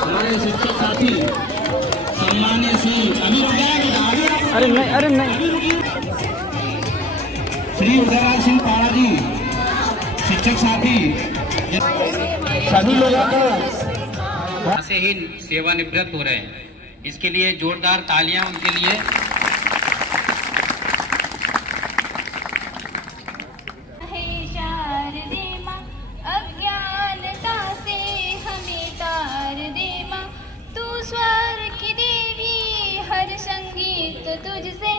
हमारे शिक्षक साथी सम्मान्य श्री अभी अरे नहीं श्री उदयराज सिंह पाड़ा जी शिक्षक साथी सभी लोगों को से ही सेवानिवृत्त हो रहे हैं। इसके लिए जोरदार तालियां उनके लिए। अज्ञानता से हमें तार दे माँ, तू स्वर की देवी, हर संगीत तुझसे,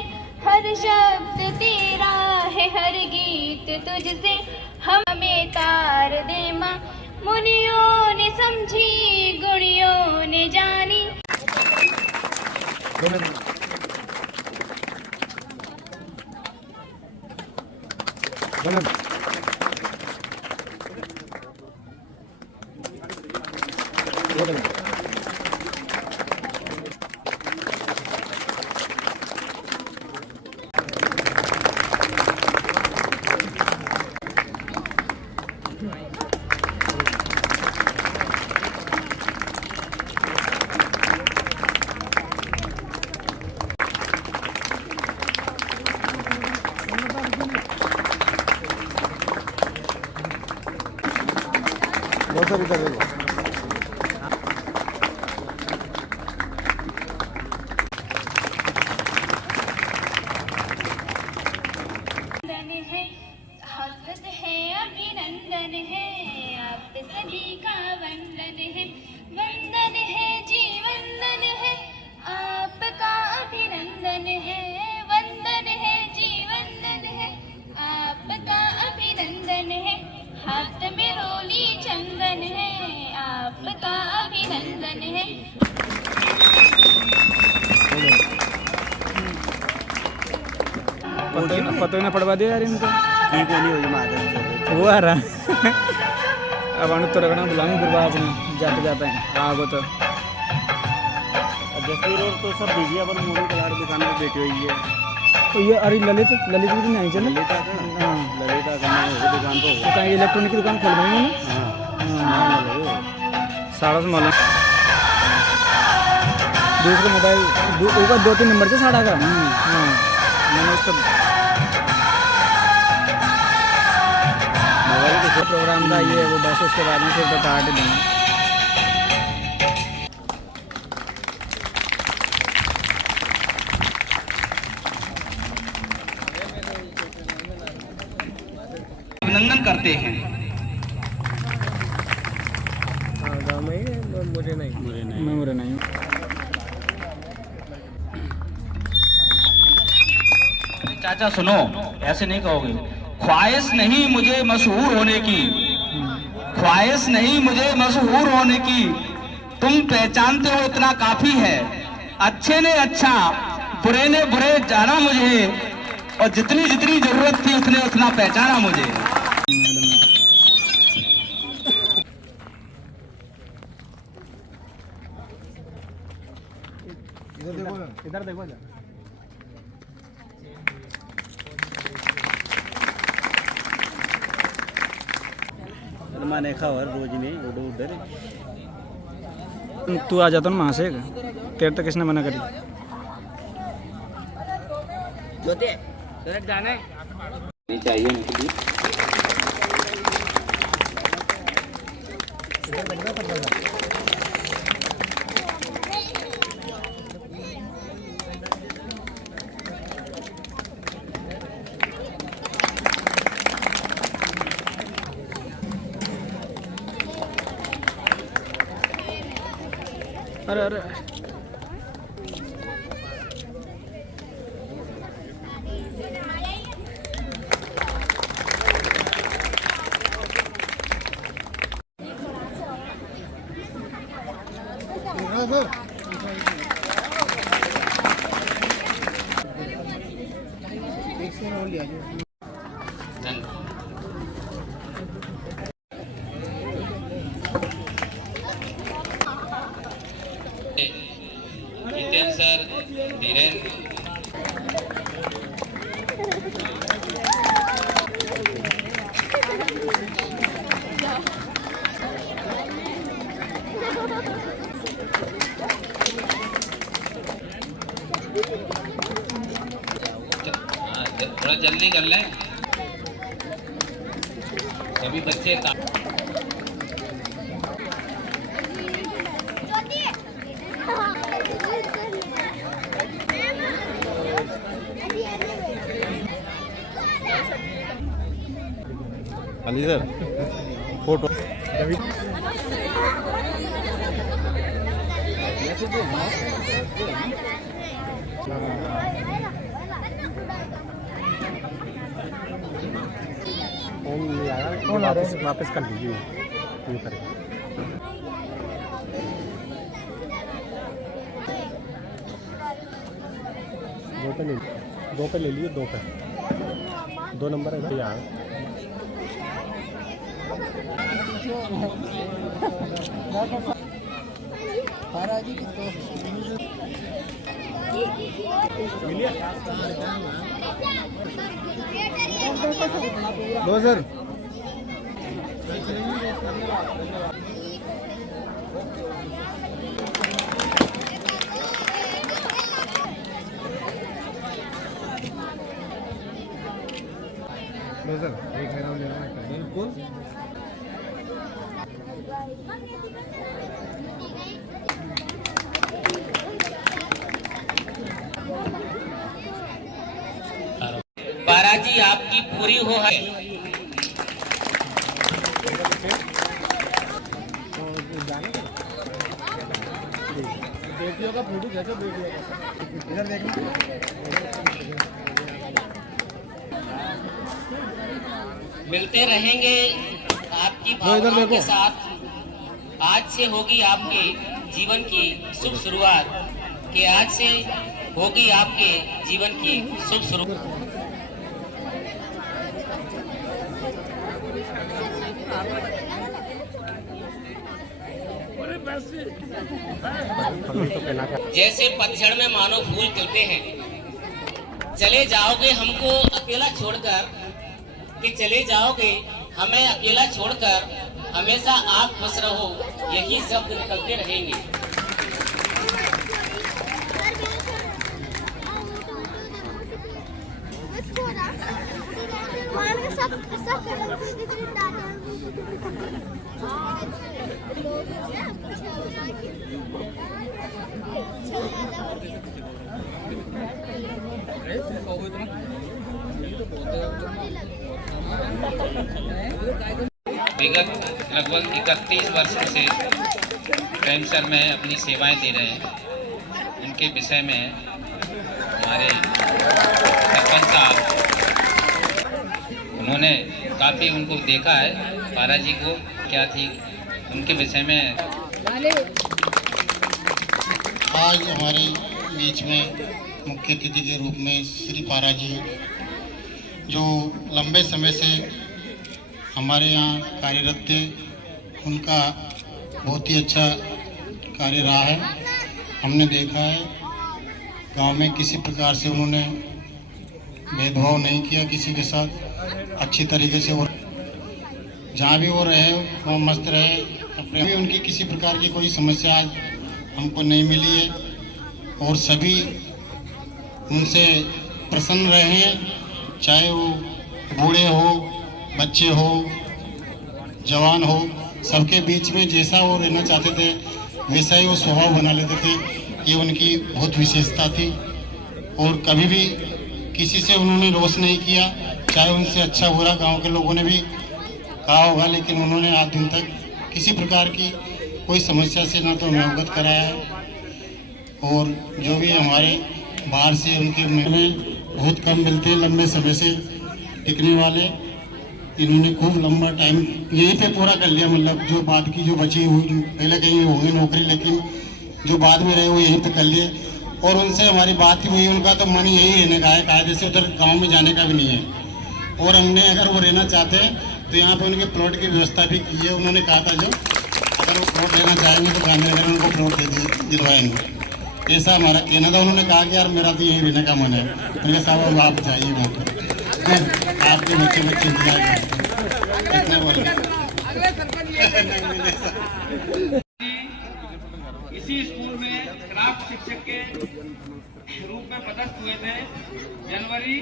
हर शब्द तेरा है, हर गीत तुझसे, हमें तार दे माँ। मुनियों ने समझी, गुणियों ने जानी। बहुत सारी कर अभिनंदन है, आप सभी का वंदन है, वंदन है जी वंदन है, आपका अभिनंदन है, वंदन है जी वंदन है, आपका अभिनंदन है, हाथ में रोली चंदन है, आपका अभिनंदन है। पता ही ना पड़वा दिया यार इनको। ठीक नहीं हुई माधव वो आ रहा अब अनु तो रखना बुलाऊंगी गुरबाज में जाते जाते हैं आगो तो जफीर और तो सब बिजी अपन मूवी कलाड़ दुकान पर बैठी हुई है। तो ये अरे ललित ललित भी नहीं चले ललिता का हाँ ललिता का दुकान पर तो कहीं इलेक्ट्रॉनिक की दुकान खोल रही है हाँ साड़ा से मालूम दूसरे मोबाइल ऊपर 2-3 नंबर से साड़ा का हाँ मैंने उसका मोबाइल के प्रोग्राम का ये वो बस उसके बाद में फिर बता देंगे। अभिनंदन करते हैं। मुझे नहीं मैं मुझे नहीं हूँ। चाचा सुनो, ऐसे नहीं कहोगे। ख्वाहिश नहीं मुझे मशहूर होने की, ख्वाहिश नहीं मुझे मशहूर होने की, तुम पहचानते हो इतना काफी है। अच्छे ने अच्छा, बुरे ने बुरे जाना मुझे, और जितनी जितनी जरूरत थी उतने उतना पहचाना मुझे। इधर देखो जा मैंने खा और रोज नहीं उधर तू आ जाता ना वहाँ से तेरे तक किसने मना करी जोते जाने नहीं चाहिए इनके लिए। अरे अरे जितेंद्र सर, धीरेन्द्र, थोड़ा जल्दी कर लें, सभी बच्चे अली सर फोटो वापस कर लीजिए ये करें। दो पे ले लिए, 2 नंबर है ना यार। दो सर एक मेरा लेना है बिल्कुल। बाराजी आपकी पूरी हो है। बेटियों का फोटो कैसे इधर देखना। मिलते रहेंगे आपकी भावनाओं के साथ। आज से होगी आपके जीवन की शुभ शुरुआत, कि आज से होगी आपके जीवन की शुभ शुरुआत। जैसे पतझड़ में मानो फूल खिलते हैं, चले जाओगे हमको अकेला छोड़कर, कि चले जाओगे हमें अकेला छोड़कर, हमेशा आप खुश रहो, यही शब्द निकलते रहेंगे। विगत लगभग 31 वर्षों से कैंसर में अपनी सेवाएं दे रहे हैं। उनके विषय में हमारे सरपंच साहब, उन्होंने काफ़ी उनको देखा है, पारा जी को क्या थी, उनके विषय में आज हमारे बीच में मुख्य अतिथि के रूप में श्री पारा जी, जो लंबे समय से हमारे यहाँ कार्यरत थे, उनका बहुत ही अच्छा कार्य रहा है। हमने देखा है गांव में किसी प्रकार से उन्होंने भेदभाव नहीं किया किसी के साथ, अच्छी तरीके से वो जहाँ भी वो रहे वो मस्त रहे अपने भी। उनकी किसी प्रकार की कोई समस्या आज हमको नहीं मिली है और सभी उनसे प्रसन्न रहे हैं, चाहे वो बूढ़े हो, बच्चे हो, जवान हो, सबके बीच में जैसा वो रहना चाहते थे वैसा ही वो स्वभाव बना लेते थे। ये उनकी बहुत विशेषता थी और कभी भी किसी से उन्होंने रोष नहीं किया, चाहे उनसे अच्छा बुरा गांव के लोगों ने भी कहा होगा, लेकिन उन्होंने आज दिन तक किसी प्रकार की कोई समस्या से ना तो हमें अवगत कराया है। और जो भी हमारे बाहर से उनके में बहुत कम मिलते हैं लंबे समय से टिकने वाले, इन्होंने खूब लंबा टाइम यहीं पे पूरा कर लिया। मतलब जो बाद की जो बची हुई, पहले कहीं होगी नौकरी, लेकिन जो बाद में रहे वो यहीं पे कर लिए। और उनसे हमारी बात ही हुई। उनका तो मन यही रहने का है, कायदे से उधर गांव में जाने का भी नहीं है। और हमने अगर वो रहना चाहते हैं तो यहाँ पे उनके प्लॉट की व्यवस्था भी की है। उन्होंने कहा था जो अगर वो प्लॉट लेना चाहेंगे तो गांधीनगर में उनको प्लॉट दिलवाएंगे, ऐसा हमारा कहना था। उन्होंने कहा कि यार मेरा तो यहीं रहने का मन है। उनके साहब अब आप जाइए वहाँ पर, आपके बच्चे इंतजार करें, इतना बोल इसी स्कूल में क्राफ्ट शिक्षक के रूप में पदस्थ हुए थे जनवरी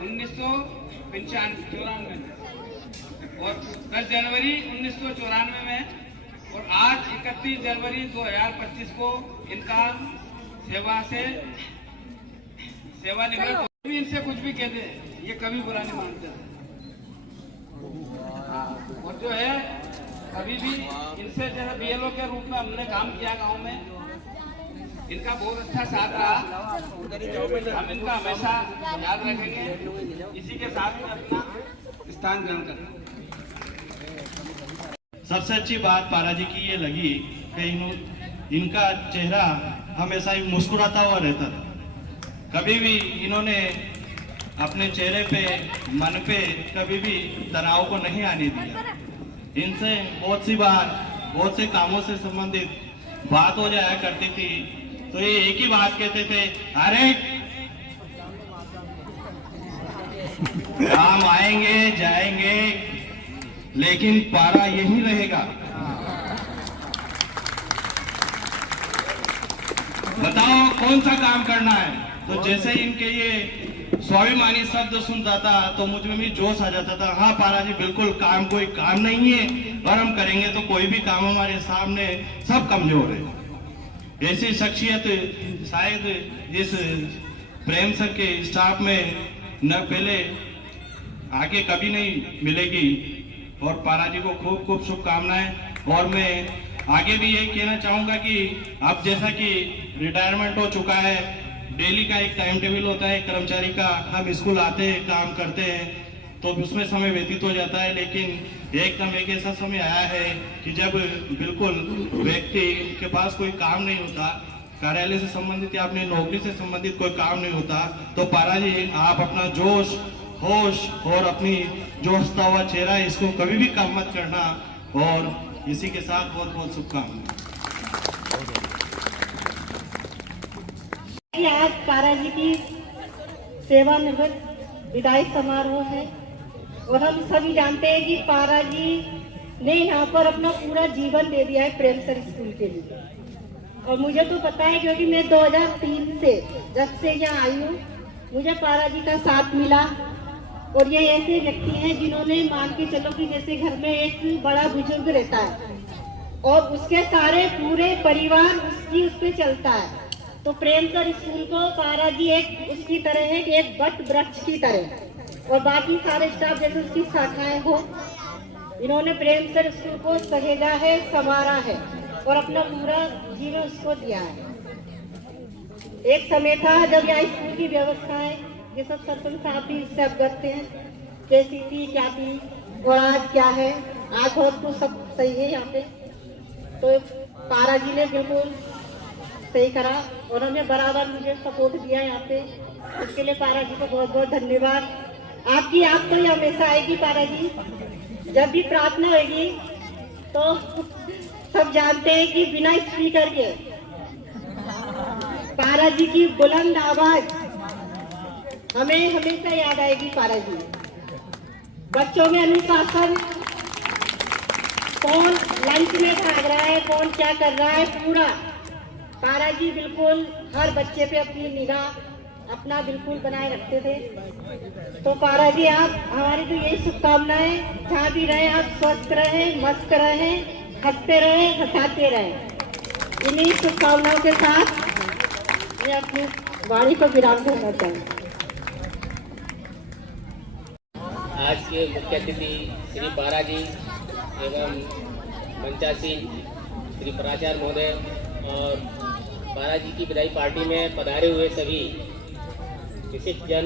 1994 में और 10 जनवरी 1994 में, और आज 31 जनवरी 2025 को इनका सेवानिवृत्त। भी इनसे कुछ भी कहते हैं ये कभी बुरा नहीं मानते, और जो है कभी भी इनसे जैसे बीएलओ के रूप में हमने काम किया गांव में, इनका बहुत अच्छा साथ रहा। हम इनका हमेशा याद रखेंगे। इसी के साथ में अपना स्थान ग्रहण करें। सबसे अच्छी बात पारा जी की ये लगी कि इनका चेहरा हमेशा ही मुस्कुराता हुआ रहता था। कभी भी इन्होंने अपने चेहरे पे, मन पे कभी भी तनाव को नहीं आने दिया। इनसे बहुत सी बार बहुत से कामों से संबंधित बात हो जाया करती थी तो ये एक ही बात कहते थे, अरे काम आएंगे जाएंगे लेकिन पारा यहीं रहेगा। बताओ कौन सा काम करना है। तो जैसे इनके ये स्वाभिमानी शब्द सुनता था तो मुझ में भी जोश आ जाता था। हाँ पारा जी बिल्कुल, काम कोई काम नहीं है और हम करेंगे तो कोई भी काम हमारे सामने सब कमजोर है। ऐसी शख्सियत शायद इस प्रेम संघ के स्टाफ में न पहले आगे कभी नहीं मिलेगी। और पारा जी को खूब खूब शुभकामनाएं। और मैं आगे भी यही कहना चाहूंगा कि अब जैसा कि रिटायरमेंट हो चुका है, डेली का एक टाइम टेबल होता है कर्मचारी का, हम स्कूल आते हैं काम करते हैं तो उसमें समय व्यतीत हो जाता है। लेकिन एकदम एक ऐसा समय आया है कि जब बिल्कुल व्यक्ति के पास कोई काम नहीं होता, कार्यालय से संबंधित या अपनी नौकरी से संबंधित कोई काम नहीं होता, तो पारा जी आप अपना जोश, होश और अपनी जो हंसता हुआ चेहरा है इसको कभी भी कम मत करना। और इसी के साथ बहुत बहुत शुभकामनाएं। आज पारा जी की सेवानिवृत्त विदाई समारोह है और हम सभी जानते हैं कि पारा जी ने यहाँ पर अपना पूरा जीवन दे दिया है प्रेमसर स्कूल के लिए। और मुझे तो पता है क्योंकि मैं 2003 से जब से यहाँ आई हूँ मुझे पारा जी का साथ मिला। और ये ऐसे व्यक्ति हैं जिन्होंने मान के चलो कि जैसे घर में एक बड़ा बुजुर्ग रहता है और उसके सारे पूरे परिवार उसकी उस पर चलता है, तो प्रेमसर स्कूल को पारा जी एक उसकी तरह है कि एक वट वृक्ष की तरह, और बाकी सारे स्टाफ जैसे उसकी शाखाएं हो। इन्होंने प्रेमसर स्कूल को सहेजा है, संवारा है और अपना पूरा जीवन उसको दिया है। एक समय था जब यहाँ स्कूल की व्यवस्थाएं, ये सब सरपंच साहब भी इससे अवगत हैं, कैसी थी क्या थी और आज क्या है। आज बहुत कुछ सब सही है यहाँ पे, तो पारा जी ने बिल्कुल सही करा और हमें बराबर मुझे सपोर्ट दिया यहाँ पे। उसके लिए पारा जी को बहुत बहुत धन्यवाद। आपकी याद तो ये हमेशा आएगी पारा जी। जब भी प्रार्थना होगी तो सब जानते हैं कि बिना स्पीकर के पारा जी की बुलंद आवाज हमें हमेशा याद आएगी। पारा जी बच्चों में अनुशासन, कौन लंच में भाग रहा है, कौन क्या कर रहा है, पूरा पारा जी बिल्कुल हर बच्चे पे अपनी निगाह अपना बिल्कुल बनाए रखते थे। तो पारा जी आप हमारी तो यही शुभकामनाएं, जहाँ भी रहे आप स्वस्थ रहे, मस्त रहे, हंसते रहे, हंसाते रहे। इन्हीं शुभकामनाओं के साथ मैं अपनी वाणी को विराम देना चाहूँगी। आज के मुख्य अतिथि श्री पारा जी एवं मंचासीन श्री प्राचार्य महोदय और पारा जी की विदाई पार्टी में पधारे हुए सभी विशिष्ट जन,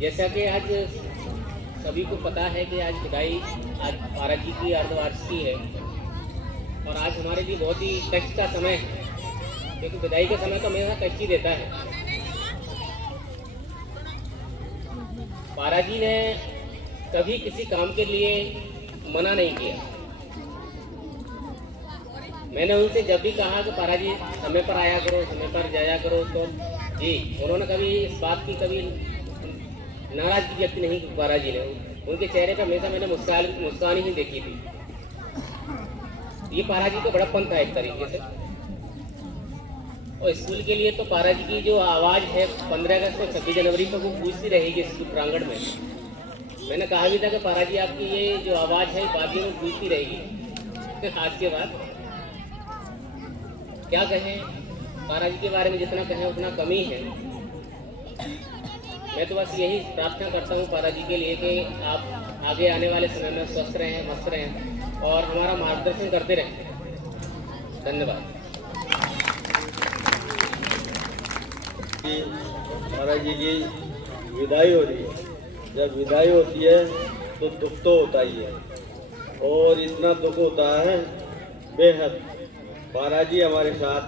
जैसा कि आज सभी को पता है कि आज विदाई आज पारा जी की अर्धवार्षिकी है और आज हमारे लिए बहुत ही कष्ट का समय है। क्योंकि विदाई के समय तो हमेशा कष्ट ही देता है। पारा जी ने कभी किसी काम के लिए मना नहीं किया। मैंने उनसे जब भी कहा कि पारा जी समय पर आया करो, समय पर जाया करो, तो जी उन्होंने कभी इस बात की कभी नाराजगी व्यक्त नहीं की। पारा जी ने, उनके चेहरे पर हमेशा मैंने मुस्कान ही देखी थी। ये पारा जी का बड़प्पन था एक तरीके से। और स्कूल के लिए तो पारा जी की जो आवाज़ है 15 अगस्त और 26 जनवरी को वो गूंजती रहेगी स्कूल प्रांगण में। मैंने कहा भी था कि पारा जी आपकी ये जो आवाज़ है वादियों में गूंजती रहेगी। आज के बाद क्या कहें, पारा जी के बारे में जितना कहें उतना कमी है। मैं तो बस यही प्रार्थना करता हूँ पारा जी के लिए कि आप आगे आने वाले समय में स्वस्थ रहें, मस्त रहें और हमारा मार्गदर्शन करते रहें। धन्यवाद। पारा जी की विदाई हो रही है। जब विदाई होती है तो दुख तो होता ही है, और इतना दुख होता है बेहद। पारा जी हमारे साथ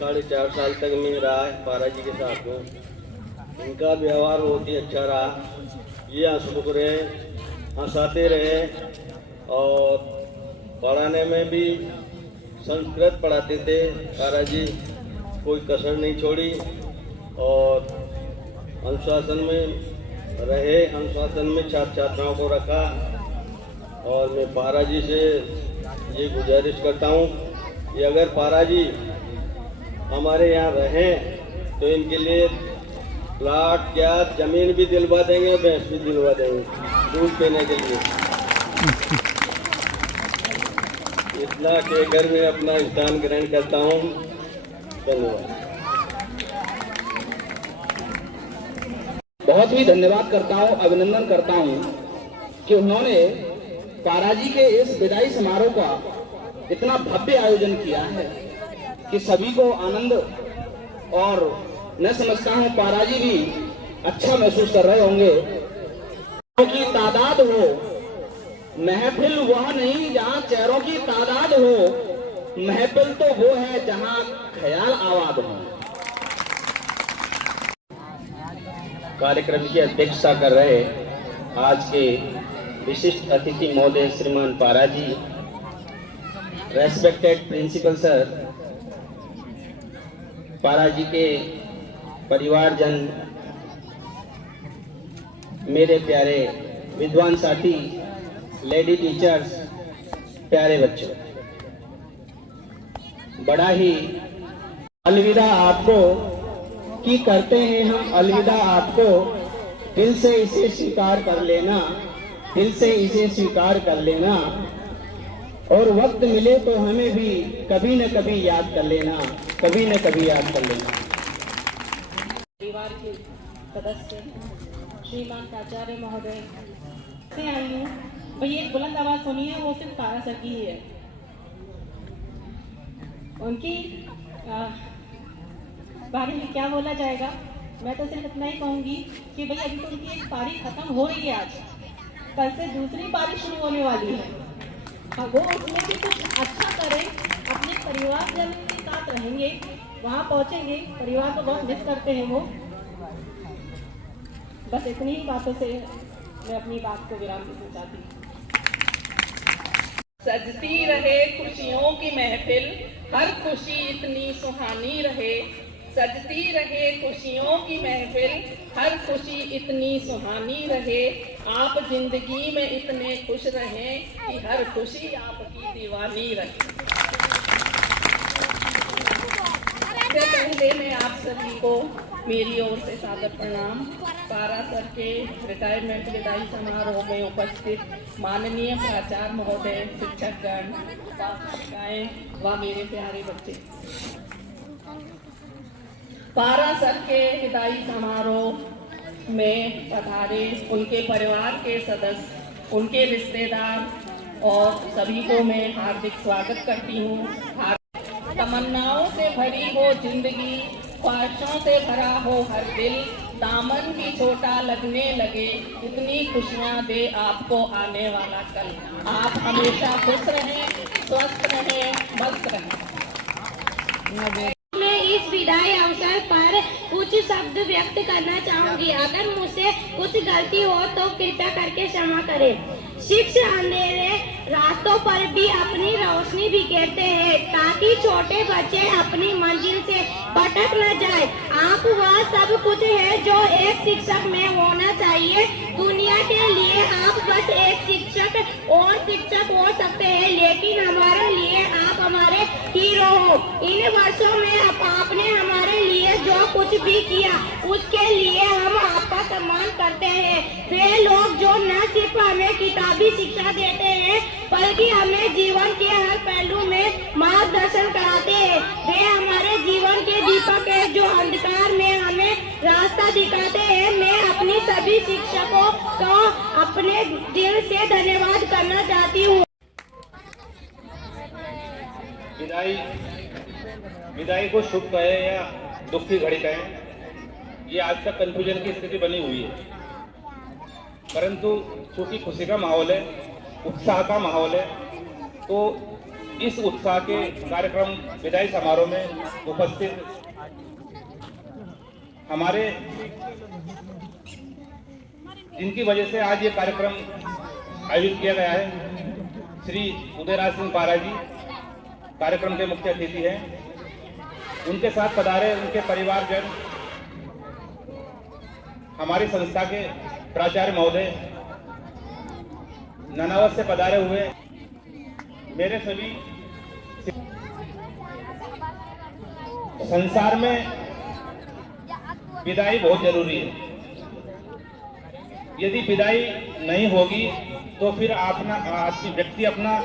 4.5 साल तक मैं रहा है पारा जी के साथ में। इनका व्यवहार बहुत ही अच्छा रहा। ये हंसमुख रहे, हंसाते रहे, और पढ़ाने में भी संस्कृत पढ़ाते थे पारा जी, कोई कसर नहीं छोड़ी, और अनुशासन में रहे, अनुशासन में छात्र छात्राओं को रखा। और मैं पारा जी से ये गुजारिश करता हूँ कि अगर पारा जी हमारे यहाँ रहें तो इनके लिए प्लाट क्या जमीन भी दिलवा देंगे और भैंस भी दिलवा देंगे दूध पीने के लिए। इतना कहकर मैं अपना स्थान ग्रहण करता हूँ। धन्यवाद। बहुत ही धन्यवाद करता हूँ, अभिनंदन करता हूँ कि उन्होंने पारा जी के इस विदाई समारोह का इतना भव्य आयोजन किया है कि सभी को आनंद, और मैं समझता हूँ पारा जी भी अच्छा महसूस कर रहे होंगे। की तादाद हो, महफिल वह नहीं जहाँ चेहरों की तादाद हो, महफिल तो वो है जहाँ ख्याल आबाद हो। कार्यक्रम की अध्यक्षता कर रहे आज के विशिष्ट अतिथि महोदय श्रीमान पारा जी, रेस्पेक्टेड प्रिंसिपल सर, पारा जी के परिवारजन, मेरे प्यारे विद्वान साथी, लेडी टीचर्स, प्यारे बच्चों, बड़ा ही अलविदा आपको कि करते हैं हम अलविदा आपको। दिल से इसे स्वीकार कर लेना, दिल से इसे स्वीकार कर लेना, और वक्त मिले तो हमें भी कभी न कभी याद कर लेना, कभी न कभी याद कर लेना। परिवार के सदस्य श्रीमान प्राचार्य महोदय से आई हूँ। भैया एक बुलंद आवाज सुनी है, वो सिर्फ पारा सर की ही है। उनकी बारे में क्या बोला जाएगा, मैं तो सिर्फ इतना ही कहूँगी कि भैया अभी तो उनकी एक पारी खत्म हो रही है, आज कल से दूसरी पारी शुरू होने वाली है। वो उसमें भी कुछ अच्छा करें, अपने परिवार जन के साथ रहेंगे, वहाँ पहुँचेंगे, परिवार को बहुत मिस करते हैं वो। बस इतनी ही बातों से मैं अपनी बात को विराम देना चाहती हूँ। सजती रहे खुशियों की महफिल, हर खुशी इतनी सुहानी रहे। सजती रहे खुशियों की महफिल, हर खुशी इतनी सुहानी रहे। आप जिंदगी में इतने खुश रहें कि हर खुशी आपकी दीवानी रहे। इससे पहले मैं आप सभी को मेरी ओर से सादर प्रणाम। पारा सर के रिटायरमेंट विदाई समारोह में उपस्थित माननीय प्राचार्य महोदय, शिक्षकगण, उपाध्याय व मेरे प्यारे बच्चे, पारा सर के विदाई समारोह में पधारे उनके परिवार के सदस्य, उनके रिश्तेदार और सभी को मैं हार्दिक स्वागत करती हूँ। तमन्नाओं से भरी हो जिंदगी, ख्वाहिशों से भरा हो हर दिल, दामन भी छोटा लगने लगे, इतनी खुशियाँ दे आपको आने वाला कल। आप हमेशा खुश रहें, स्वस्थ रहें, मस्त रहें। मैं इस विदाई अवसर पर कुछ शब्द व्यक्त करना चाहूंगी। अगर मुझसे कुछ गलती हो तो कृपया करके क्षमा करें। शिक्षा अंधेरे रास्तों पर भी अपनी रोशनी बिखेरते हैं ताकि छोटे बच्चे अपनी मंजिल से भटक न जाए। आप वह सब कुछ है जो एक शिक्षक में होना चाहिए। दुनिया के लिए आप बस एक शिक्षक हो सकते हैं, लेकिन हमारे लिए आप हमारे हीरो हो। इन वर्षों में आपने हमारे लिए जो कुछ भी किया उसके लिए हम आपका सम्मान करते हैं। वे लोग जो न सिर्फ हमें किताबी शिक्षा देते हैं बल्कि हमें जीवन के हर पहलू में मार्गदर्शन कराते हैं। वे हमारे जीवन के दीपक है जो अंधकार में हमें रास्ता दिखाते हैं। मैं अपनी सभी शिक्षकों को अपने दिल से धन्यवाद करना चाहती हूँ। विदाई को शुभ कहे या दुख की घड़ी कहें, ये आज तक कंफ्यूजन की स्थिति बनी हुई है। परंतु चूंकि खुशी का माहौल है, उत्साह का माहौल है, तो इस उत्साह के कार्यक्रम विदाई समारोह में उपस्थित हमारे जिनकी वजह से आज ये कार्यक्रम आयोजित किया गया है, श्री उदयराज सिंह पारा जी कार्यक्रम के मुख्य अतिथि हैं। उनके साथ पधारे उनके परिवारजन, हमारी संस्था के प्राचार्य महोदय, ननावत से पधारे हुए मेरे सभी। संसार में विदाई बहुत जरूरी है। यदि विदाई नहीं होगी तो फिर व्यक्ति अपना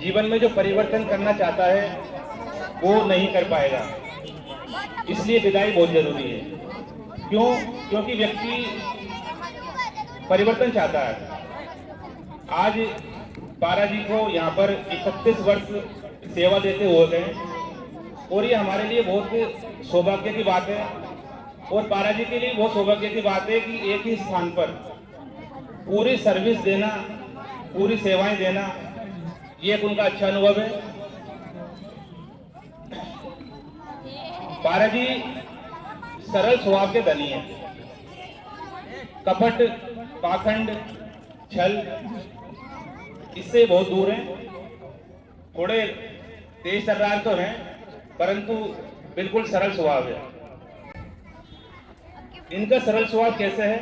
जीवन में जो परिवर्तन करना चाहता है वो नहीं कर पाएगा। इसलिए विदाई बहुत जरूरी है। क्यों? क्योंकि व्यक्ति परिवर्तन चाहता है। आज पारा जी को यहाँ पर 31 वर्ष सेवा देते हुए गए और ये हमारे लिए बहुत सौभाग्य की बात है। और पारा जी के लिए बहुत सौभाग्य की बात है कि एक ही स्थान पर पूरी सर्विस देना, पूरी सेवाएं देना, ये एक उनका अच्छा अनुभव है। पारा जी सरल स्वभाव के धनी हैं। कपट, पाखंड, छल इससे बहुत दूर हैं। थोड़े तेज तर्रार तो हैं, परंतु बिल्कुल सरल स्वभाव है। इनका सरल स्वभाव कैसे है,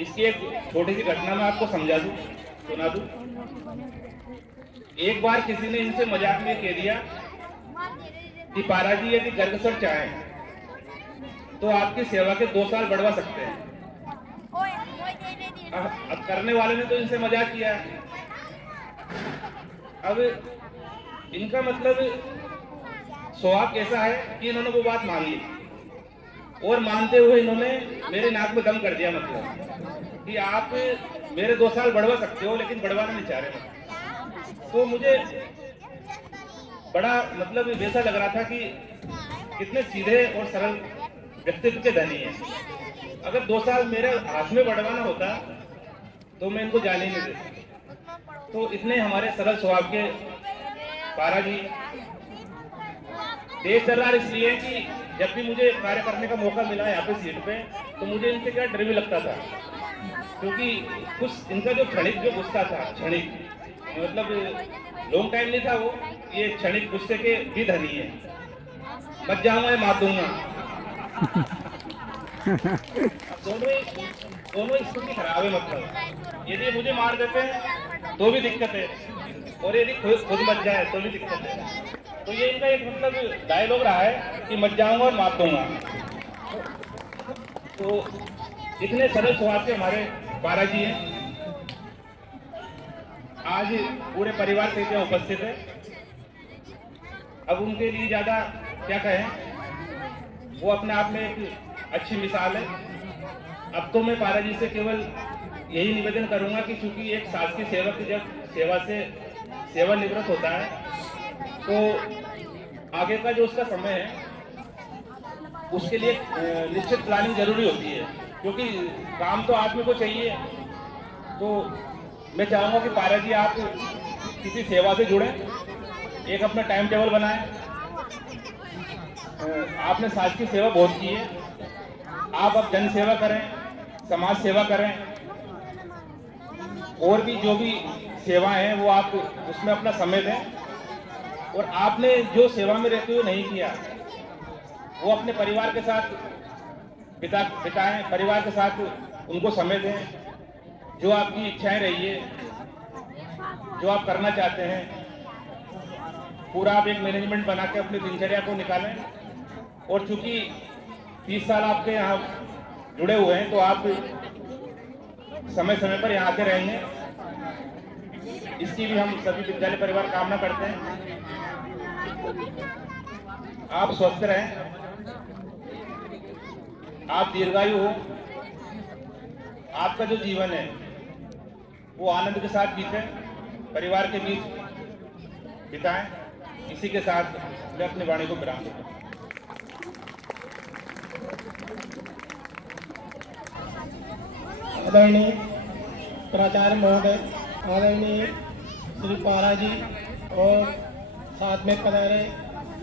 इसकी एक छोटी सी घटना मैं आपको सुना दूं। एक बार किसी ने इनसे मजाक में कह दिया कि पारा जी यदि गर्गसर चाहें तो आपकी सेवा के 2 साल बढ़वा सकते हैं। अब करने वाले ने तो इनसे मजाक किया। अब इनका मतलब स्वभाव कैसा है कि इन्होंने वो बात मान ली और मानते हुए इन्होंने मेरे नाक में दम कर दिया। मतलब कि आप मेरे 2 साल बढ़वा सकते हो लेकिन बढ़वाना नहीं चाह रहे। तो मुझे बड़ा मतलब वैसा लग रहा था कि कितने सीधे और सरल व्यक्तित्व के धनी है। अगर 2 साल मेरे हाथ में बढ़वाना होता तो मैं इनको जाने नहीं देता। तो इतने हमारे सरल स्वभाव के पारा जी। तेज तर्रार इसलिए कि जब भी मुझे कार्य करने का मौका मिला यहाँ पे सीट पे, तो मुझे इनसे क्या डर भी लगता था, क्योंकि कुछ इनका जो क्षणिक जो गुस्सा था, क्षणिक मतलब लॉन्ग टाइम नहीं था वो, ये क्षणिक गुस्से के भी धनी है। बच जाऊंगा मार दूंगा। दोनों स्थिति खराब है। मतलब यदि मुझे मार देते हैं तो भी दिक्कत है और यदि खुद मच जाए तो भी दिक्कत है। तो ये इनका एक मतलब डायलॉग रहा है कि मच जाऊंगा और मार दूंगा। तो इतने सरल स्वभाव के हमारे पारा जी हैं। आज पूरे परिवार से क्या उपस्थित है। अब उनके लिए ज्यादा क्या कहें, वो अपने आप में एक अच्छी मिसाल है। अब तो मैं पारा जी से केवल यही निवेदन करूंगा कि चूंकि एक शासकीय सेवक जब सेवानिवृत्त होता है तो आगे का जो उसका समय है उसके लिए निश्चित प्लानिंग जरूरी होती है, क्योंकि काम तो आदमी को चाहिए। तो मैं चाहूँगा कि पारा जी आप किसी सेवा से जुड़ें, एक अपना टाइम टेबल बनाएं आपने समाज की सेवा बहुत की है। आप अब जन सेवा करें, समाज सेवा करें, और भी जो भी सेवाएं हैं वो आप उसमें अपना समय दें। और आपने जो सेवा में रहते हुए नहीं किया वो अपने परिवार के साथ बिताएं, परिवार के साथ उनको समय दें। जो आपकी इच्छाएं रही है, जो आप करना चाहते हैं, पूरा आप एक मैनेजमेंट बना के अपनी दिनचर्या को निकालें। और चूंकि 30 साल आपके यहाँ जुड़े हुए हैं तो आप समय समय पर यहाँ आते रहेंगे, इसकी भी हम सभी विद्यालय परिवार कामना करते हैं। आप स्वस्थ रहें, आप दीर्घायु हो, आपका जो जीवन है वो आनंद के साथ बीते, परिवार के बीच बिताएं। इसी के साथ मैं अपनी वाणी को विराम देता हूं। आदरणीय प्राचार्य महोदय, आदरणीय श्री पारा जी और साथ में पधारे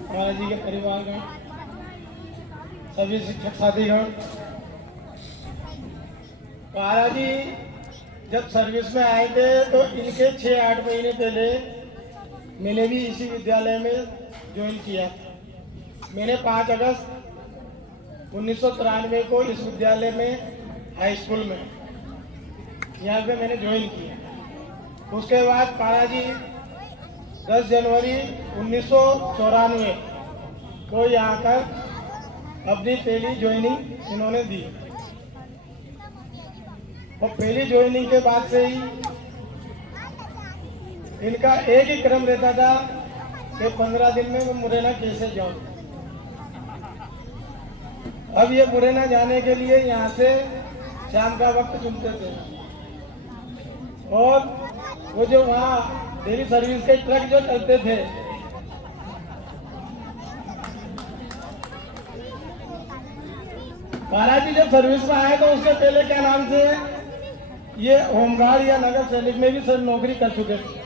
पारा जी के परिवारगण, सभी शिक्षक साथीगण। पारा जी जब सर्विस में आए थे तो इनके 6-8 महीने पहले मैंने भी इसी विद्यालय में ज्वाइन किया। मैंने 5 अगस्त 1993 को इस विद्यालय में हाई स्कूल में यहाँ पे मैंने ज्वाइन किया। उसके बाद पारा जी 10 जनवरी 1994 को यहाँ कर अपनी पहली ज्वाइनिंग इन्होंने दी। और पहली ज्वाइनिंग के बाद से ही इनका एक ही क्रम रहता था कि 15 दिन में मैं मुरैना कैसे जाऊं। अब ये मुरैना जाने के लिए यहाँ से शाम का वक्त चुनते थे और वो जो वहाँ डेली सर्विस के ट्रक जो चलते थे महाराज जी जब सर्विस में आए तो उसके पहले क्या नाम से ये होमगार्ड या नगर सैनिक में भी सर नौकरी कर चुके थे।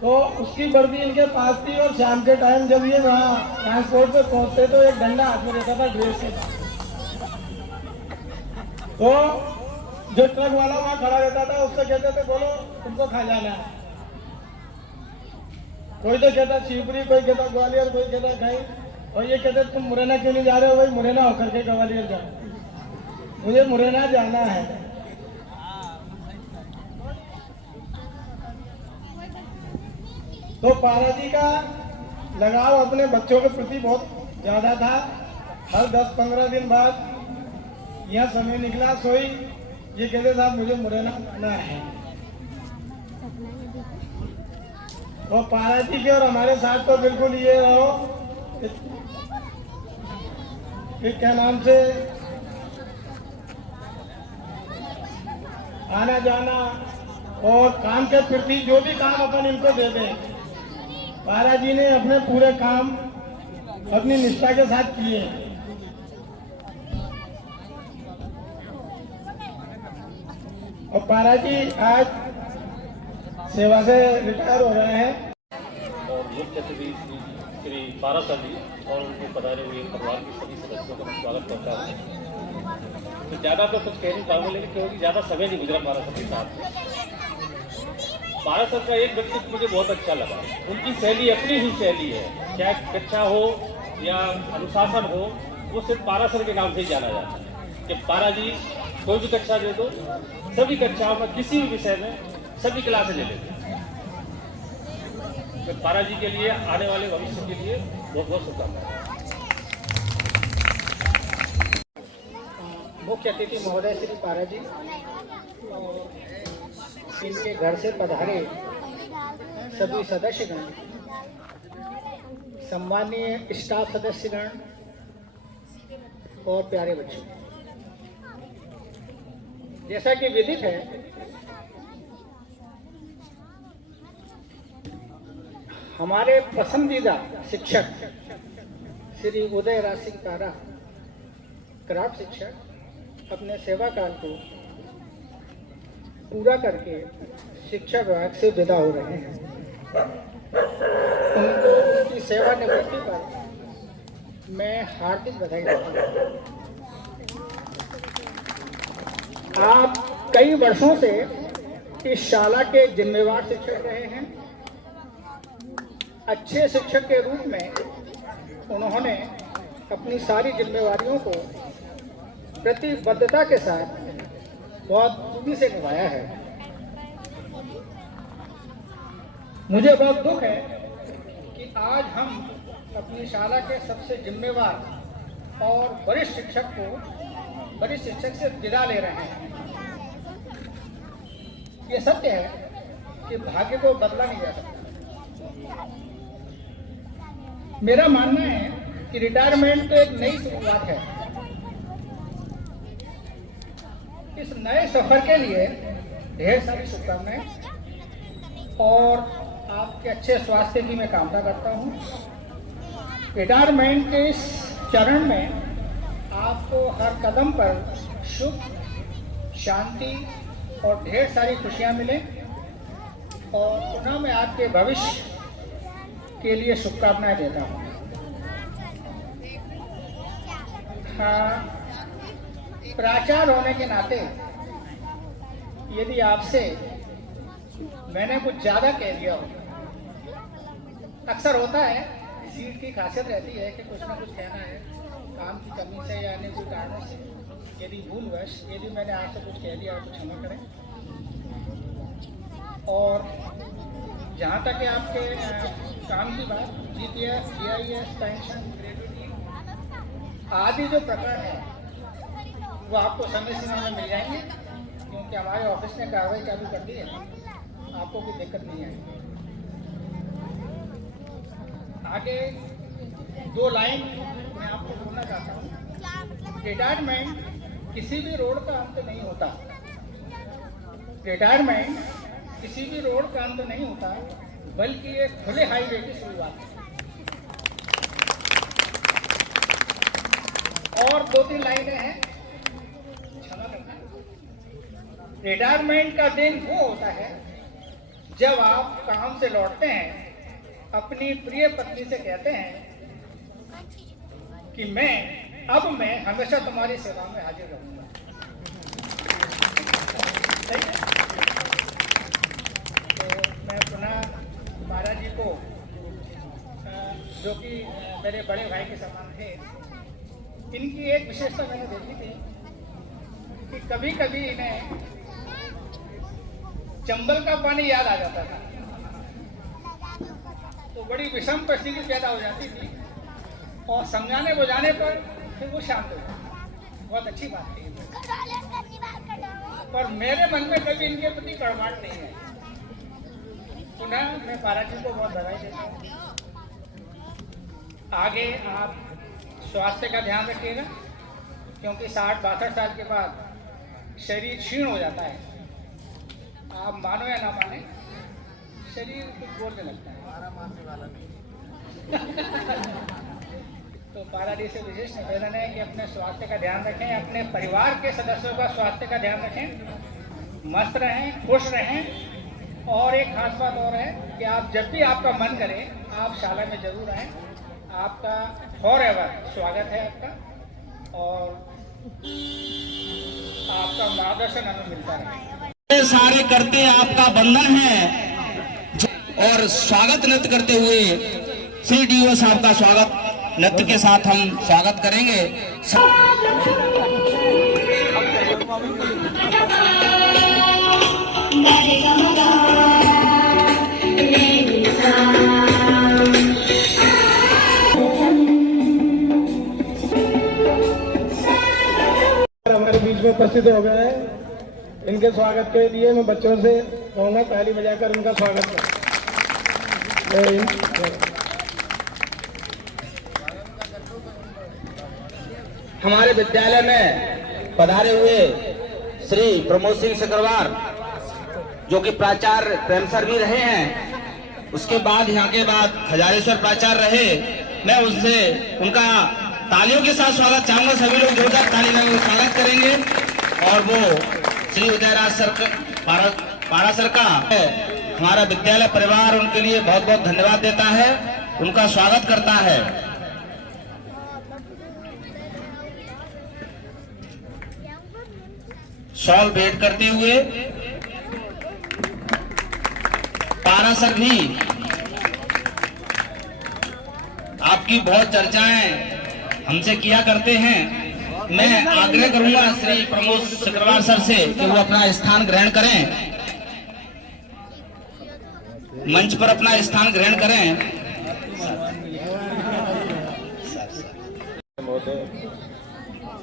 तो उसकी वर्दी इनके पास थी और शाम के टाइम जब ये वहाँ ट्रांसपोर्ट पे पहुंचते तो एक डंडा हाथ में रहता था ड्रेस के। तो जो ट्रक वाला वहाँ खड़ा रहता था उससे कहते थे बोलो तुमको खा जाना है। कोई तो कहता शिवपुरी, कोई कहता ग्वालियर, कोई कहता कहीं, और ये कहते तुम मुरैना क्यों नहीं जा रहे हो? भाई मुरैना होकर के ग्वालियर जाओ, मुझे मुरैना जाना है। तो पारा जी का लगाव अपने बच्चों के प्रति बहुत ज्यादा था। हर 10-15 दिन बाद यह समय निकला सोई ये कहते साहब मुझे मुरैना आना है। तो पारा जी के और हमारे साथ तो बिल्कुल ये रहो कि क्या नाम से आना जाना और काम के प्रति जो भी काम अपन इनको दे दें, पारा जी ने अपने पूरे काम अपनी निष्ठा के साथ किए। और पारा जी आज सेवा से रिटायर हो रहे हैं। और मुख्य अतिथि श्री पारा सर जी और उनके पधारे हुए परिवार के सभी सदस्यों का मैं स्वागत करता हूँ। तो ज़्यादा तो कुछ कह नहीं पाऊंगा, लेकिन क्योंकि ज़्यादा समय नहीं गुजरा पारा सर के साथ। पारा सर का एक व्यक्तित्व मुझे बहुत अच्छा लगा। उनकी शैली अपनी ही शैली है, चाहे कक्षा हो या अनुशासन हो, वो सिर्फ पारा सर के नाम से ही जाना जाता है। कि पारा जी कोई भी कक्षा दे दो, सभी कक्षाओं में किसी भी विषय में सभी क्लासें ले लेते हैं। तो पारा जी के लिए आने वाले भविष्य के लिए बहुत बहुत शुभकामनाएं। मुख्य अतिथि महोदय श्री पारा जी, इनके घर से पधारे सभी सदस्यगण, सम्मानीय स्टाफ सदस्यगण और प्यारे बच्चों, जैसा कि विदित है हमारे पसंदीदा शिक्षक श्री उदय राज सिंह पारा क्राफ्ट शिक्षक अपने सेवा काल को पूरा करके शिक्षा विभाग से विदा हो रहे हैं। उनको उनकी सेवानिवृत्ति पर मैं हार्दिक बधाई देता हूँ। आप कई वर्षों से इस शाला के जिम्मेवार शिक्षक रहे हैं। अच्छे शिक्षक के रूप में उन्होंने अपनी सारी जिम्मेवारियों को प्रतिबद्धता के साथ बहुत खूबी से निभाया है। मुझे बहुत दुख है कि आज हम अपनी शाला के सबसे जिम्मेवार और वरिष्ठ शिक्षक से विदा ले रहे हैं। ये सत्य है कि भाग्य को बदला नहीं जा सकता। मेरा मानना है कि रिटायरमेंट तो एक नई शुरुआत है। इस नए सफर के लिए ढेर सारी शुभकामनाएं और आपके अच्छे स्वास्थ्य की मैं कामना करता हूं। रिटायरमेंट के इस चरण में आपको हर कदम पर सुख, शांति और ढेर सारी खुशियां मिलें और पुनः मैं आपके भविष्य के लिए शुभकामनाएं देता हूं। हाँ, प्राचार्य होने के नाते यदि आपसे मैंने कुछ ज्यादा कह दिया हो, अक्सर होता है, सीट की खासियत रहती है कि कुछ ना कुछ कहना है, काम की कमी से या अन्य कोई कारणों से यदि भूलवश यदि मैंने आपसे कुछ कह दिया तो क्षमा करें। और जहाँ तक है आपके काम की बात, GTS, GIS, पेंशन, ग्रेजुएटी आदि जो प्रकरण है वो आपको समय सीमा में मिल जाएंगे, क्योंकि हमारे ऑफिस ने कार्रवाई चालू कर दी है। आपको कोई दिक्कत नहीं आएगी। आगे 2 लाइन मैं आपको बोलना चाहता हूँ। रिटायरमेंट किसी भी रोड का अंत नहीं होता। रिटायरमेंट किसी भी रोड का अंत नहीं होता, बल्कि एक खुले हाईवे की शुरुआत है। और 2-3 लाइनें हैं, क्षमा करना। रिटायरमेंट का दिन वो होता है जब आप काम से लौटते हैं, अपनी प्रिय पत्नी से कहते हैं कि मैं हमेशा तुम्हारी सेवा में हाजिर रहूंगा। तो मैं पुनः महाराज जी को, जो कि मेरे बड़े भाई के समान थे, इनकी एक विशेषता मैंने देखी थी कि कभी कभी इन्हें चंबल का पानी याद आ जाता था, तो बड़ी विषम परिस्थिति पैदा हो जाती थी और समझाने बुझाने पर फिर वो शांत हो जाती। बहुत अच्छी बात थी, पर मेरे मन में कभी इनके प्रति कड़वाहट नहीं है। पुनः मैं पारा जी को बहुत बधाई देता हूँ। आगे आप स्वास्थ्य का ध्यान रखिएगा, क्योंकि 60-62 साल के बाद शरीर क्षीण हो जाता है। आप मानो या ना माने, शरीर कुछ बोलने लगता है। तो पारा जी से विशेष निवेदन है कि अपने स्वास्थ्य का ध्यान रखें, अपने परिवार के सदस्यों का स्वास्थ्य का ध्यान रखें, मस्त रहें, खुश रहें। और एक खास बात और है कि आप जब भी आपका मन करे आप शाला में जरूर आएं। आपका फॉरएवर स्वागत है आपका, और आपका मार्गदर्शन हमें मिलता रहे। सारे करते आपका बंधन है। और स्वागत नृत्य करते हुए श्री डीओ साहब का स्वागत नृत्य के साथ हम स्वागत करेंगे। हमारे बीच में उपस्थित हो गए हैं, इनके स्वागत के लिए मैं बच्चों से कहूँगा ताली बजाकर उनका स्वागत करें। हमारे विद्यालय में पधारे हुए श्री प्रमोद सिंह सिकरवार, जो कि प्राचार्य प्रेम सर भी रहे हैं, उसके बाद यहाँ के बाद हजारेश्वर प्राचार्य रहे। मैं उनसे उनका तालियों के साथ स्वागत चाहूंगा। सभी लोग जोरदार ताली में स्वागत करेंगे। और वो श्री उदयराज सर पारा सर का हमारा विद्यालय परिवार उनके लिए बहुत बहुत धन्यवाद देता है, उनका स्वागत करता है। शॉल भेंट करते हुए पारा सर भी आपकी बहुत चर्चाएं हमसे किया करते हैं। मैं आग्रह करूंगा श्री प्रमोद शुक्रवार सर से कि वो अपना स्थान ग्रहण करें, मंच पर अपना स्थान ग्रहण करें। महोदय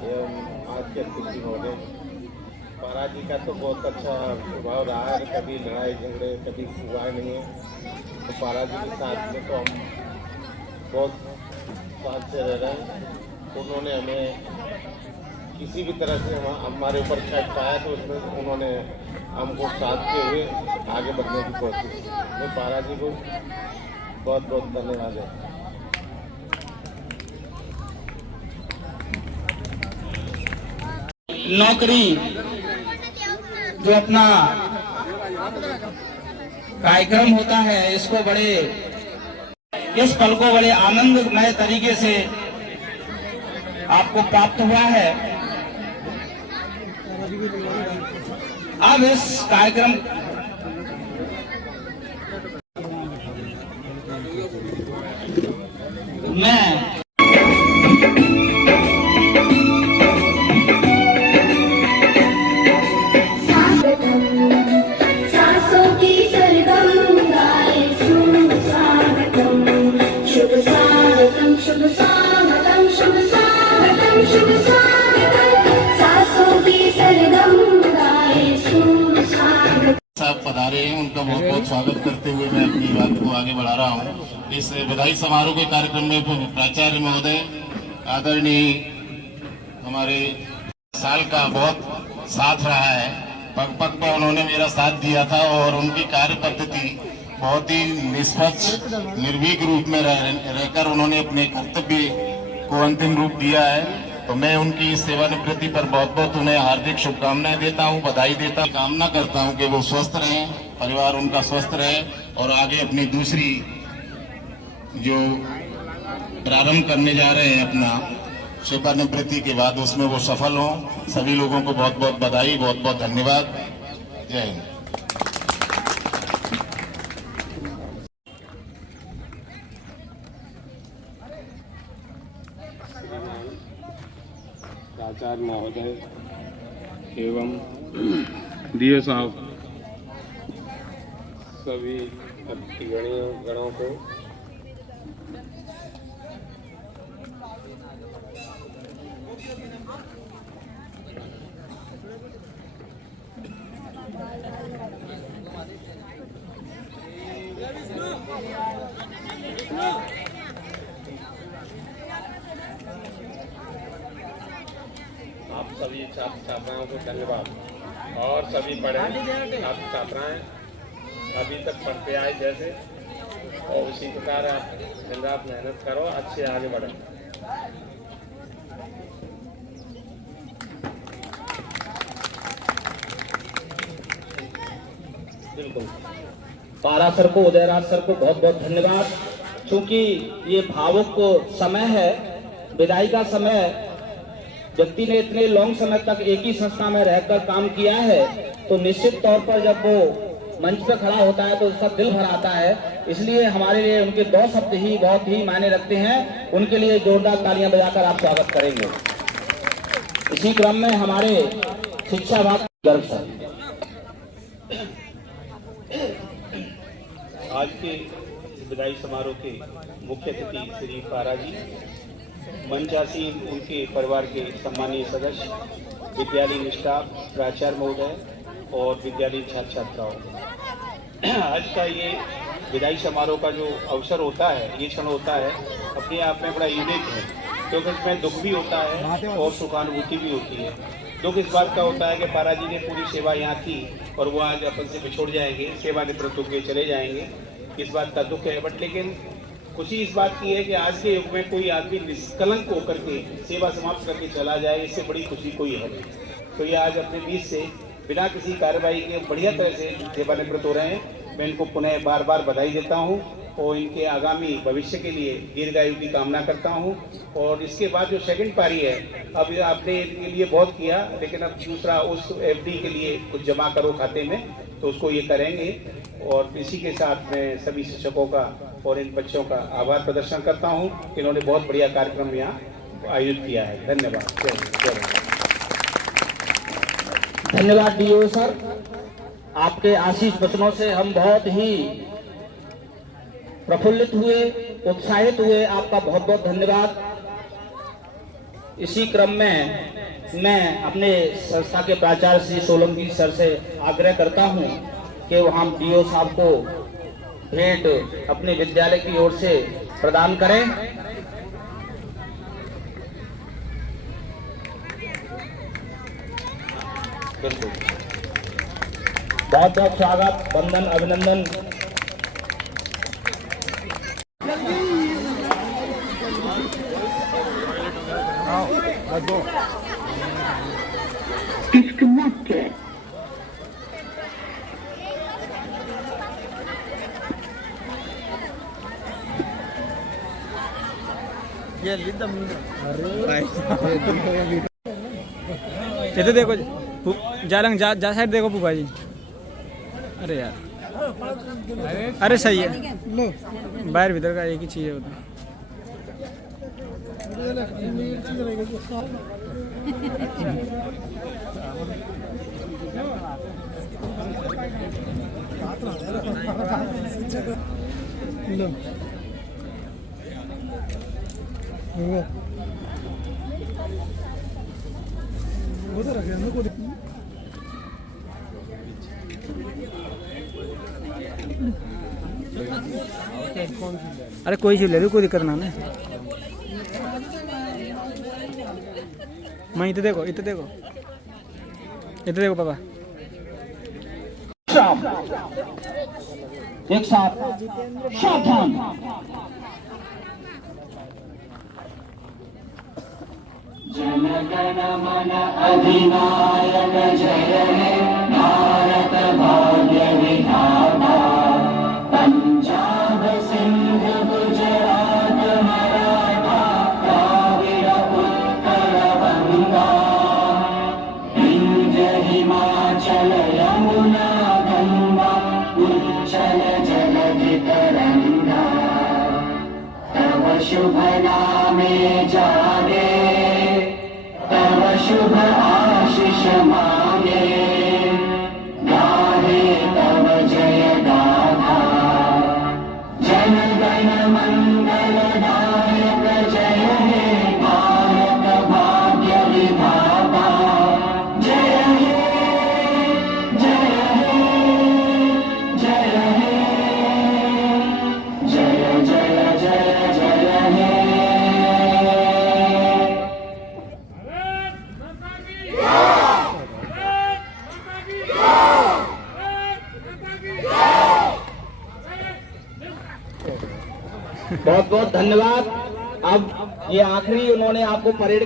एवं आज के अतिथि महोदय, पारा जी का तो बहुत अच्छा स्वभाव रहा है, कभी लड़ाई झगड़े कभी हुआ नहीं है। तो पारा जी के साथ में तो हम बहुत साथ से रह रहे हैं। उन्होंने हमें किसी भी तरह से हमारे ऊपर छठ पाया तो उसमें उन्होंने हमको साथ के हुए आगे बढ़ने की कोशिश की। मैं पारा जी को बहुत बहुत धन्यवाद है। नौकरी जो अपना कार्यक्रम होता है, इसको बड़े इस पल को बड़े आनंदमय तरीके से आपको प्राप्त हुआ है। अब इस कार्यक्रम में साहब पधारे हैं, उनका बहुत बहुत स्वागत करते हुए मैं अपनी बात को आगे बढ़ा रहा हूँ। इस विदाई समारोह के कार्यक्रम में प्राचार्य महोदय आदरणीय हमारे साल का बहुत साथ रहा है। पग पग पर उन्होंने मेरा साथ दिया था और उनकी कार्य पद्धति बहुत ही निष्पक्ष निर्भीक रूप में रहकर उन्होंने अपने कर्तव्य को अंतिम रूप दिया है। तो मैं उनकी सेवानिवृत्ति पर बहुत बहुत उन्हें हार्दिक शुभकामनाएं देता हूं, बधाई देता हूं। कामना करता हूं कि वो स्वस्थ रहें, परिवार उनका स्वस्थ रहे और आगे अपनी दूसरी जो प्रारंभ करने जा रहे हैं अपना सेवानिवृत्ति के बाद, उसमें वो सफल हों। सभी लोगों को बहुत बहुत बधाई, बहुत बहुत धन्यवाद। जय हिंद। प्राचार्य महोदय एवं डीए साहब, सभी अतिथिगणों को आप सभी छात्र छात्राओं को धन्यवाद। और सभी पढ़े छात्र छात्राएं अभी तक पढ़ते आए जैसे, और उसी प्रकार आप दिन रात मेहनत करो, अच्छे आगे बढ़ो। बिल्कुल पारा सर को, उदयराज सर को बहुत बहुत धन्यवाद। क्योंकि ये भावुक समय है, विदाई का समय। व्यक्ति ने इतने लंबे समय तक एक ही संस्था में रहकर काम किया है, तो निश्चित तौर पर जब वो मंच पर खड़ा होता है तो उसका दिल भर आता है। इसलिए हमारे लिए उनके 2 शब्द ही बहुत ही मायने रखते हैं। उनके लिए जोरदार तालियां बजाकर आप स्वागत करेंगे। इसी क्रम में हमारे शिक्षा विभाग गर्व सर। आज के विदाई समारोह के मुख्य अतिथि श्री पारा जी, मंचासीन उनके परिवार के सम्मानीय सदस्य, विद्यालय स्टाफ, प्राचार्य महोदय और विद्यालय छात्र छात्राओं, आज का ये विदाई समारोह का जो अवसर होता है, ये क्षण होता है, अपने आप में बड़ा यूनिक है। क्योंकि इसमें दुख भी होता है और सुखानुभूति भी होती है। दुख इस बात का होता है कि पारा जी ने पूरी सेवा यहाँ की और वो आज अपन से बिछोड़ जाएंगे, सेवानिवृत्त होकर चले जाएंगे, इस बात का दुख है। बट लेकिन खुशी इस बात की है कि आज के युग में कोई आदमी निष्कलंक होकर के सेवा समाप्त करके चला जाए, इससे बड़ी खुशी कोई है नहीं। तो ये आज अपने बीच से बिना किसी कार्रवाई के बढ़िया तरह से सेवानिवृत्त हो रहे हैं। मैं इनको पुनः बार बार बधाई देता हूँ और इनके आगामी भविष्य के लिए दीर्घायु की कामना करता हूं। और इसके बाद जो सेकंड पारी है, अब आपने इनके लिए बहुत किया, लेकिन अब दूसरा उस एफडी के लिए कुछ जमा करो खाते में, तो उसको ये करेंगे। और इसी के साथ मैं सभी शिक्षकों का और इन बच्चों का आभार प्रदर्शन करता हूं कि इन्होंने बहुत बढ़िया कार्यक्रम यहाँ आयोजित किया है। धन्यवाद। धन्यवाद डीओ सर, आपके आशीष वचनों से हम बहुत ही प्रफुल्लित हुए, उत्साहित हुए। आपका बहुत बहुत धन्यवाद। इसी क्रम में मैं अपने संस्था के प्राचार्य श्री सोलंकी सर से आग्रह करता हूं कि वहां डीओ साहब को भेंट अपने विद्यालय की ओर से प्रदान करें। बिल्कुल, बहुत बहुत स्वागत, वंदन, अभिनंदन। ये तो देखो जालंग जा साइड देखो पुपा जी। अरे यार, अरे सही है, बाहर भीतर का एक ही चीज है वो तो। अरे कोई चीज ले लो, कोई दिक्कत ना है। मैं इधर देखो, इधर देखो, इधर देखो पापा। एक साथ सावधान। जन गण मन अधिनायक जय हे भारत भाग्य विधाता। पंजाब सिंध गुजरात मराठा द्राविड़ उत्कल बंगा। विंध्य हिमाचल यमुना गंगा उच्चल जलधि तरंगा। तव शुभ नामे जागे, तव शुभ आशीष मांगे। गाहे तव जय गाथा, जन गण मंगल दायक जय हे भारत भाग्य विधाता। जय हे जय हे जय हे, जय जय जय जय हे। बहुत बहुत धन्यवाद। अब ये आखिरी उन्होंने आपको परेड